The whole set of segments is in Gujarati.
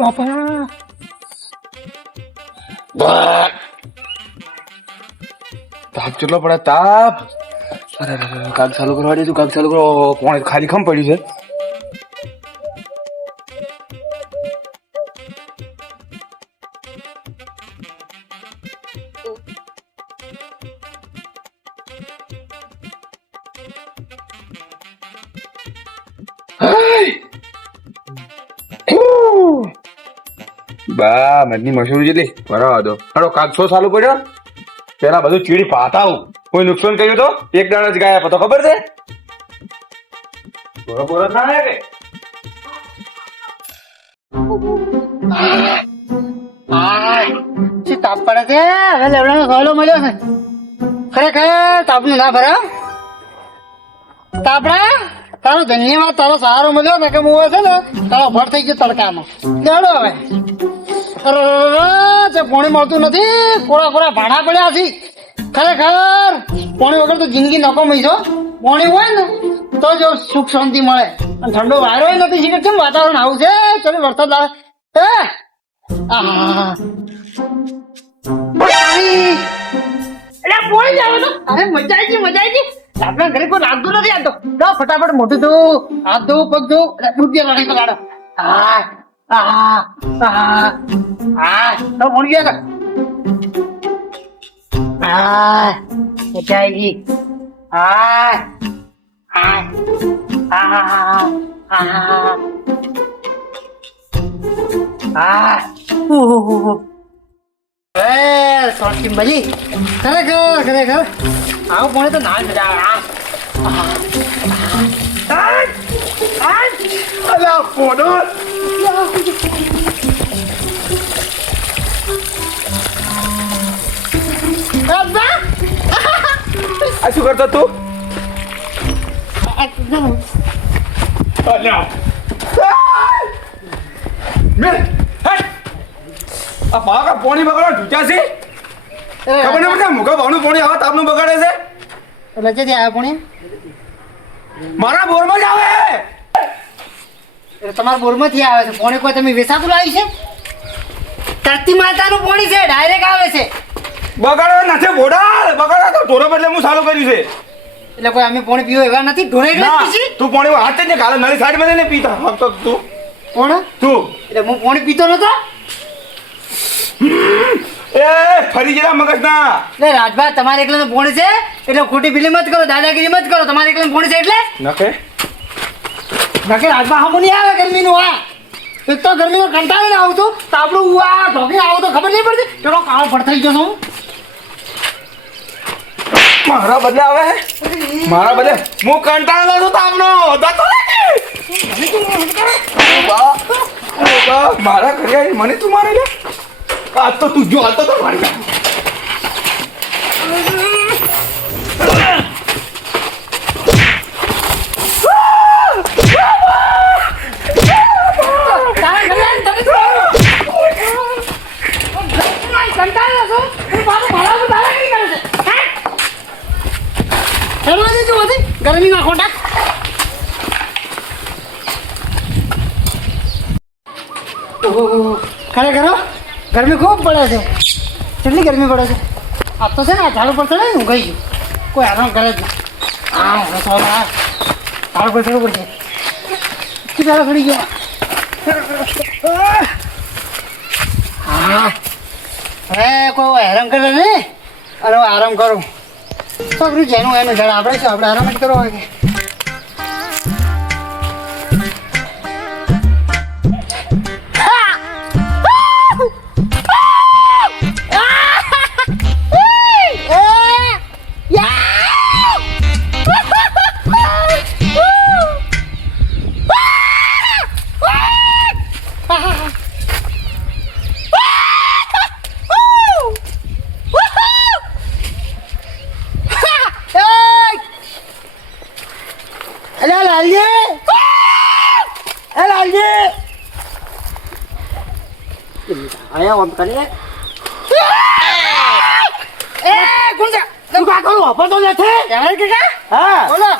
બાપા તાપ કેટલો પડે તાપ. અરે કાગ ચાલુ કરવા દે તું, કાગ ચાલુ કરો. કોણ ખાલી ખમ પડ્યું છે. બા મજની મશરૂમ જેટલી બરાબર દો. હડો કાગસો ચાલુ પડ્યો. પેલા બધું ચીડી પાતાવ. કોઈ નુકસાન કર્યું તો એક દાણા જ ગાયબ હતો, ખબર છે? બરોબર ના કે તાપ પડે છે. હવે લેવડાનો ગોળો મળ્યો છે. ખરેખર તાપનું ના ભરા તાપડા. તારો ધન્યવાદ, તારો સહારો મળ્યો ને કે હું છે ને તારો ભર થઈ ગયો તડકામાં. લેવડો હવે પાણી મળતું નથી. કોરા કોરા ભાડા પડ્યા છે. ખરેખર પાણી વગર તો જિંદગી નકોમી છો. પાણી હોય ને તો જો સુખ શાંતિ મળે. અને ઠંડો વાયરો નથી શીખે. કેમ વાતાવરણ આવું છે? ચલો વરસાદ આવે. પોણી જ આવે તો અરે મજા આવી ગઈ, મજા આવી ગઈ. આપણા ઘરે કોઈ લાગતું નથી. આ તો ફટાફટ મોટું ધોવું, હાથ ધોવું, પગ ધોવું, બુદ્ધિ લડી પગાડો. હા હા હા હા તો મોડી ગયા. હા મજા આવી ગઈ. હા હા હા હા હા સોચી મળી. ખરેખર ખરેખર આવું પોણે તો ના મજા આવે. ફોટો આ શું કરતો તું? આ પાકા પોણી બગાડો ઢૂચા છે. ખબર નહીં પડતી મુકા ભાવનું પોણી આવે તાપનું બગાડે છે. રજે આવે પોણી મારા બોરમાં જ આવે. તમારા બોરમાંથી આવે છે પોણી. કોઈ તમે વેસાતું લાવી છે? ધરતી માતાનું પોણી છે, ડાયરેક્ટ આવે છે. બગાડો નથી બોડાળ બગાડો તો ઢોરો એટલે હું ચાલુ કર્યું છે. એટલે કોઈ અમે પોણી પીવો એવા નથી. ઢોરે તું પોણી હાથ જ કાલે મારી સાઈડ માં ને પીતા ફક્ત તું કોણ તું. એટલે હું પોણી પીતો નતો. એ ફરી જરા મગજ ના. એટલે રાજભા તમારે એકલા પોણી છે એટલે ખોટી બિલી મત કરો, દાદાગીરી મત કરો. તમારે એકલા પોણી છે એટલે નકે નકે રાજભા હમું નહીં આવે ગરમીનું. હા એક તો ગરમીમાં કંટાળીને આવું છું તો આપણું આ ઢોકીને આવું તો ખબર નહીં પડતી. ચલો કાળો ફળ થઈ ગયો છું. મારા બદલે આવે મારા બદલે હું કંટાળો છું તામનો જતો મારા ઘરે મને તું મારે લે. આજ તો તું જો હાલતો તો મારી ગરમી ના ખોટા ખરેખર ગરમી ખૂબ પડે છે. કેટલી ગરમી પડે છે. આ તો છે ને ઝાડુ પર ચડે ને ઊંઘાઈ ગયું. કોઈ આરામ કરે જ નહીં. હા ઝાડુ પર ચડવું પડશે. ઝાડુ પડી ગયો. હા હવે કોઈ હેરાન કરે ને અરે આરામ કરું. છોકરું જેનું એનું ઝાડ આપણે શું આપણે આરામ જ કરવો હોય કે. આયા ઓમ કરીએ. એ કોણ છે? તું કા કરું ઓપર તો નથી. એમ કે હા બોલો.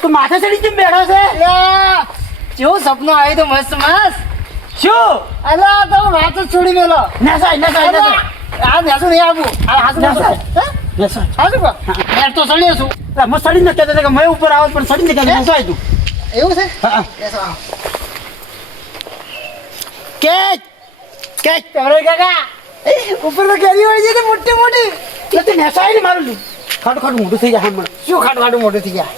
તું માથે ચડી કેમ બેઠો છે? કેવું સપનું આવ્યું તો મસ્ત મસ્ત. શું અલા આ તો વાત જ છોડી મેલો. નસાય આ બેસું નહીં આવું. આ હાસુ નસાય. હે? નસાય હાસુ કો? મેં તો સળીયો છું. હું સડી ન કહેતો કે મેં ઉપર આવત પણ સડી ન કહેતો નસાય તું એવું છે? હા બેસો આવો. કેચ ચમરે કાકા ઉપર તો કેરી વળી છે તે મોટી મોટી. એટલે તે નસાય ને મારું ખાટું મોટું થઈ જાય હમણાં શું ખાટું મોટું થઈ ગયા?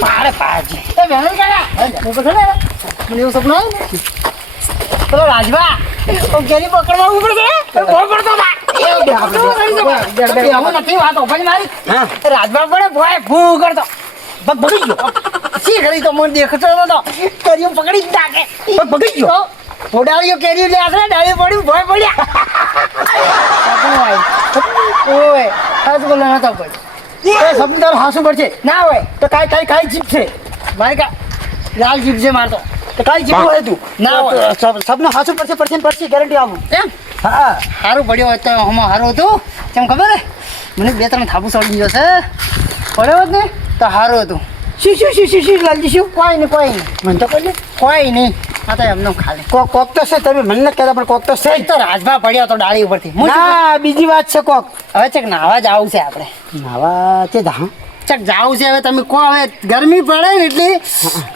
પાડે પાડે એ બેનર કાકા ઉપર ખડે ને. મને એવું સપનું આવ્યું ને. પેલો રાજભા ઓ કેરી પકડવા ઉપર છે. ભોય પડતો બા. બેહો નથી વાત ઓપન મારી. હા રાજભા પડે ભોય ભૂ કરતો. પગ ભગી ગયો સી ઘડી તો મને દેખતો નતો. કેરીઓ પકડી જ નાખે. પગ ભગી ગયો ફોડાળીઓ કેરી લે આખરે ડાળી પડ્યું ભોય પડ્યા. સપનું આવ્યું. ઓય આજ બોલો નતો કોઈ. એ સપનું તારું હાસું પડશે ના હોય તો કાંઈ જીપ છે મારે કા લાલ જીપ છે મારતો. તો કાંઈ જીપ હોય તું ના હોય. સપનું હાસું પડશે ગેરંટી આપું એમ હા સારું પડ્યો હોય તો હમણાં સારું હતું. કેમ ખબર હે મને 2-3 થાપુ સડી ગયો છે. પડ્યો હોત ને તો સારું હતું. શું લાલજી શું કોઈ નહીં મને તો કહે કોઈ નહીં. આ તો એમનો ખાલી કોક તો છે તમે મને નથી કહેતા પણ કોક તો છે એક તો રાજભા પડ્યો તો ડાળી ઉપરથી. હું શું ના બીજી વાત છે કોક કહું? હવે ચક નાવા જ આવું છે આપણે. નાવા તે ધા ચક જાવું છે હવે. તમે કહો હવે ગરમી પડે ને એટલે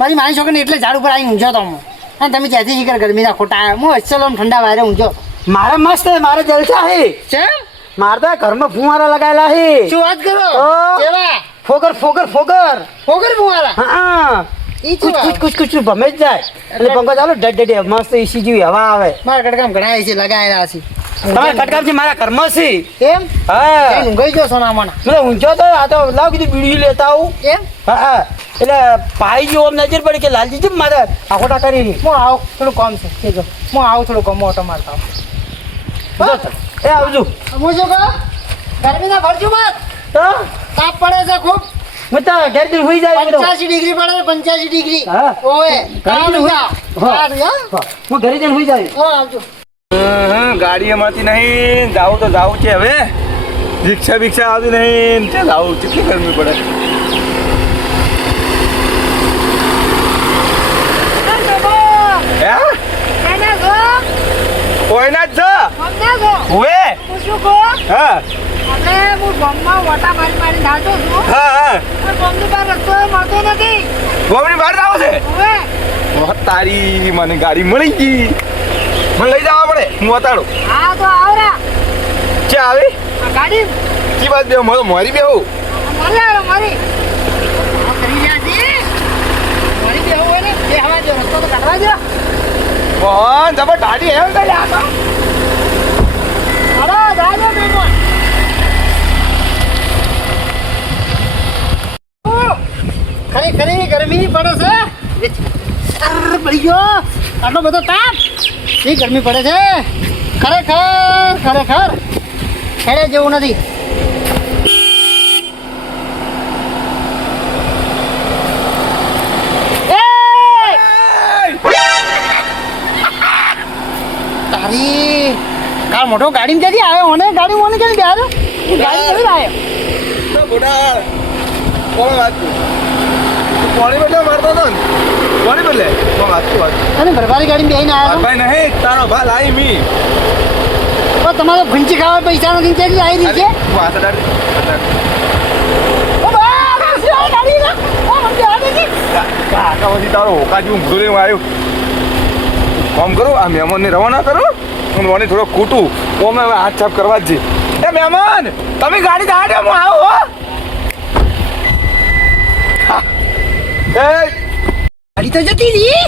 મારી મારી છોકરીને એટલે ઝાડ ઉપર આવીને ઊંઝો તો હું. અને તમે ત્યાંથી શીખર ગરમીના ખોટા આવ્યા. હું અસલ આમ ઠંડા વાયરે ઊંઝો. મારે મસ્ત હે મારે જલસા હે કેમ મારે તો ઘરમાં ફુવારા લગાયેલા હે શું વાત કરો? ઓ. કેવા ફોગર ફોગર ફુવારા? હા ઈ શું આવે? કુછ ભમે જ જાય એટલે પંખો ચાલો ડડ મસ્ત એસી જેવી હવા આવે મારા કડકામ ઘણા છે લગાયેલા છે. તમારા કટકામથી મારા ઘરમાં છે એમ હા કઈ ઊંઘાઈ ગયો સોનામાના. મેં ઊંચો તો આ તો લાવ કીધું બીડી લેતા આવું એમ હા એટલે પાઈ જેવો આમ નજર પડી કે લાલજી જેમ મારે આખોટા કરી હું આવું થોડું કામ છે કેજો. હું આવું થોડું કામ ઓટો મારતા આવું. એ આવજો હું શું કહું ગરમીના ભરજો મત. તો તાપ પડે છે ખૂબ. હું તો ઘેર દિન હોઈ જાય 85 ડિગ્રી પડે છે 85 ડિગ્રી. હા. ઓય ગરમી હોય. સારું યા. હું ઘરે જઈને હોઈ જાય આવજો. ગાડી અમારથી નહીં જાવું તો જાવું છે હવે. રિક્ષા બિક્ષા આવતી નહીં ચાલ આવું કેટલી ગરમી પડે. હે કોઈના જ છે હુએ હા હા ગોમની બહાર જાવ છે. તારી મને ગાડી મળી ગઈ. મને લઈ જવા પડે હું અતાડું છે આવી કી વાત બે મારી બે હું જબર દાડી એમ તો લ્યા ખરી ગરમી પડે છે. પડી ગયો આટલો બધો તાપ. એ ગરમી પડે છે ખરેખર ખેડે જેવું નથી. તારી કાલ મોટો ગાડીમાં ક્યાંથી આવ્યો મને ગાડી મને ક્યાંથી આવ્યો ગાડી નથી આવ્યો. બોડા કોણ વાત પાણી બદલે મારતો હતો ને પાણી બદલે કોણ વાત અને ભરવારી ગાડીમાં બેહીને આવ્યો ભાઈ નહીં તારો ભાલ આવી મી તો તમારે ભૂંચી ખાવા પૈસા નથી ક્યાંથી આવી રહી છે. વાત કાકા પછી તારો હોકા જેવું ઊંઘું લેવું આવ્યું. કામ કરું આ મહેમાનને રવાના કરું હું મને થોડો કૂટું ઓમે હવે હાથ છાપ કરવા જ છે. એ મહેમાન તમે ગાડી કાઢો હું આવું હો. એ ગાડી તો જતી રહી.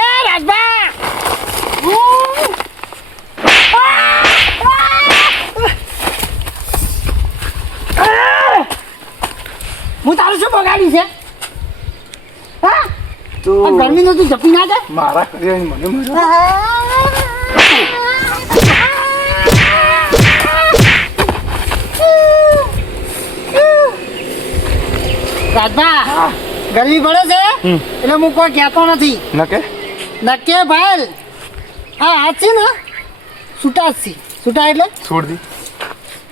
એ રાજભા હું તારું શું બગાડી છે હા તું ગરમી નું તું જપી ના જાય. મારા કરી મને માર્યો. રાજભા ગરમી પડે છે એટલે હું કોઈ કહેતો નથી. નકે નક્કે ભાઈ હા હાથ છે ને છૂટા જ છે. છૂટા એટલે છોડ દી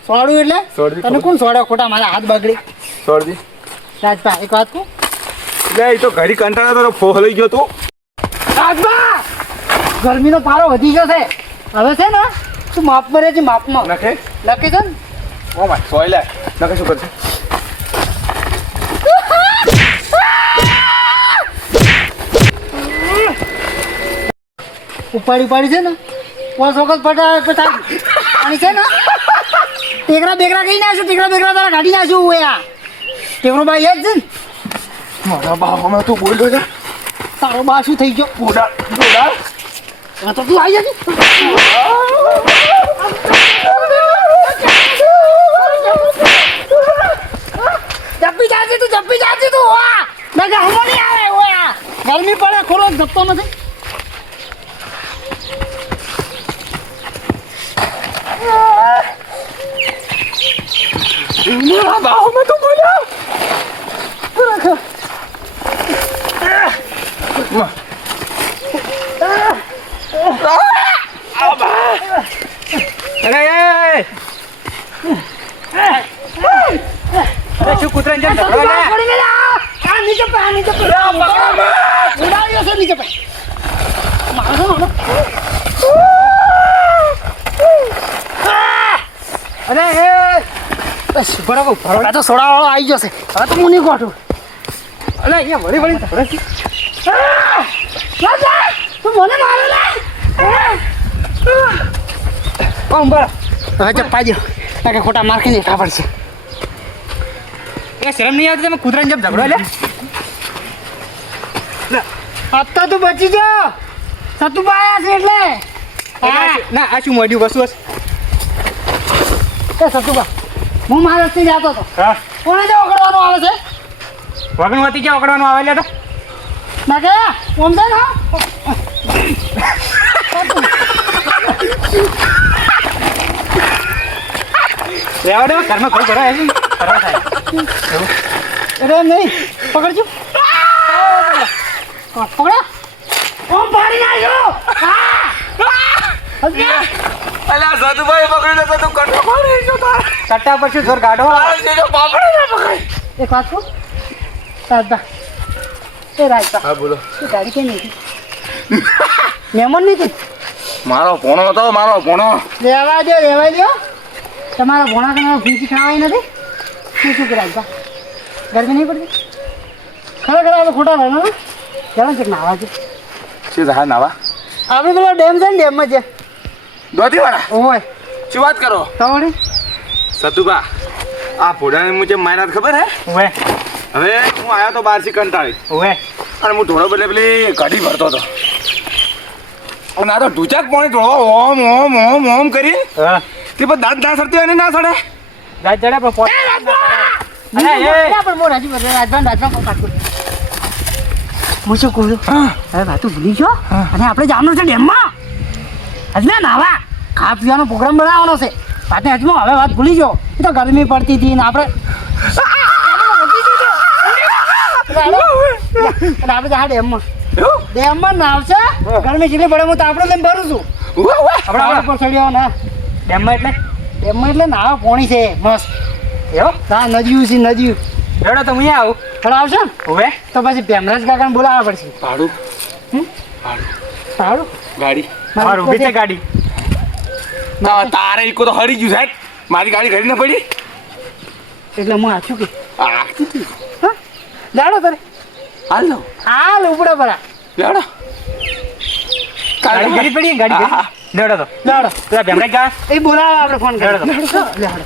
સોડું એટલે સોડ દી. તને કોણ સોડે ખોટા મારા હાથ બગડી. છોડજી. રાજભા એક વાત કહું લે એ તો ઘડી કંટાળા તો ફોહ લઈ ગયો તું. રાજભા ગરમીનો પારો વધી ગયો છે હવે છે ને તું માપમાં રહેજે માપમાં નખે લખી છે ને ઓ માય સોય લે નખે શું કરશે? ઉપાડી છે ને પાંચ વખત પટા અને છે ને ટેકરા બેકરા કઈ નાખ્યું ટેકરા બેકરા તારા કાઢી નાખ્યું હું યા ટેકરો બા યાદ છે ને મારા બાપમાં તું બોલ્યો છે તારો બા શું થઈ ગયો બોડા બોડા હા તો તું આવી જતી જપ્પી જાતી તું વાહ મેં કે હમો નહીં આવે ઓયા ગરમી પડે ખોરો જપતો નથી મારા બાપમાં તું બોલ્યો. અરે શું કૂતરાને જેમ ઝઘડો લે? નીચે પે ઉડાવ્યો છે નીચે પે અરે બસ બરાબર ભરોડા તો સોડા વાળો આવી જશે હવે તો હું નહીં કોઠું અલે અહીંયા વળી વળી ઝઘડો છે. તું મને મારે કોણ બરા હવે ચપ્પા દો કે ખોટા માર્કી નહીં ખબર છે એ શરમ નહીં આવતી તમે કૂતરાને જેમ ઝઘડો લે? અત્યારે તું બચી ગયો સતુ પાયા છે એટલે ના આ શું મોડ્યું વસ્તુ હશે? એ સતુભા હું મહારાષ્ટ્રથી જતો હતો હા કોને જે ઓગળવાનું આવે છે વગણવતી ક્યાં ઓકડવાનું આવેલા હતા? ના કે ઓમ છે ને રહેવા દો ઘરમાં કોઈ ભરાય છે ફરવા થાય. અરે નહીં પકડજો પકડો ઓમ પાડી નાખ્યો અલ્યા સતુભાઈ પકડીને તો તું કંટો મારી જો તાર. સટ્ટા પર શું જોર કાઢો? જો બાપડે ના પકડ. એક વાત કહું રાજભા એ રાજભા હા બોલો. એ ગાડી કઈ નહીં મહેમાન નહીં હતી મારો ભોણો હતો મારો ભોણો. લેવા દો તમારા ભોણા કને ફીકી ખાવાય નથી શું કે રાજભા ગરમી નહીં પડતી ખરેખર આપણે ખોટા રહે ને જરા ચેક નાવા છે શું હા નાવા આપણે પેલો ડેમ છે ને ડેમમાં છે દોતીવાળા ઓય શું વાત કરો તો વળી સતુભા આ ભોડાને મુજબ માર્યા ખબર હે ઓવે હવે હું આવ્યો તો બહારથી કંટાળી ઓવે અને હું ઢોળો બદલે પેલી ગાડી ભરતો હતો અને આ તો ઢૂચાક પાણી ઢોળવા ઓમ ઓમ ઓમ ઓમ કરી હા તે પણ દાંત ના સરતી હોય ને ના સડે. દાદ જડે પણ પોટ પણ મોર હજી રાજભા કાઢું હું શું કહું છું હવે વાત ભૂલી ગયો અને આપણે જવાનું છે ડેમમાં હજમે નાવા ખા પીવાનો પ્રોગ્રામ બનાવવાનો છે વાતને હજમાં હવે વાત ભૂલી ગયો એ તો ગરમી પડતી હતી ને આપણે આપણે જા ડેમમાં એવું? ડેમમાં નાવશે ગરમી જેટલી પડે હું તો આપણે લઈને ભરું છું ઉવ્વ, ઉવ્વ. આપણે પર ચડ્યો ને ડેમમાં એટલે ડેમમાં એટલે નાવા પોણી છે મસ્ત એવો હા નદીયું છે નદીયું રેડો તો હું અહીંયા આવું. પણ આવશે ને ઓવે તો પછી ભેમરાજ કાકાને બોલાવવા પડશે ભાડું સારું ગાડી મારું ઊભી છે ગાડી. ના તારે ઈકો તો હરી ગયું સાહેબ મારી ગાડી ઘડી ના પડી એટલે હું આછું કે આ હા જાડો તારે હાલ લો હાલ ઉપડે પરા લેડો ગાડી ઘડી પડી ગાડી હા, હા. ઘડી. લેડો તો જાડો પેલા ભેમરાજ ગયા એ બોલાવે આપણે ફોન લેડો તો. કરી લેડો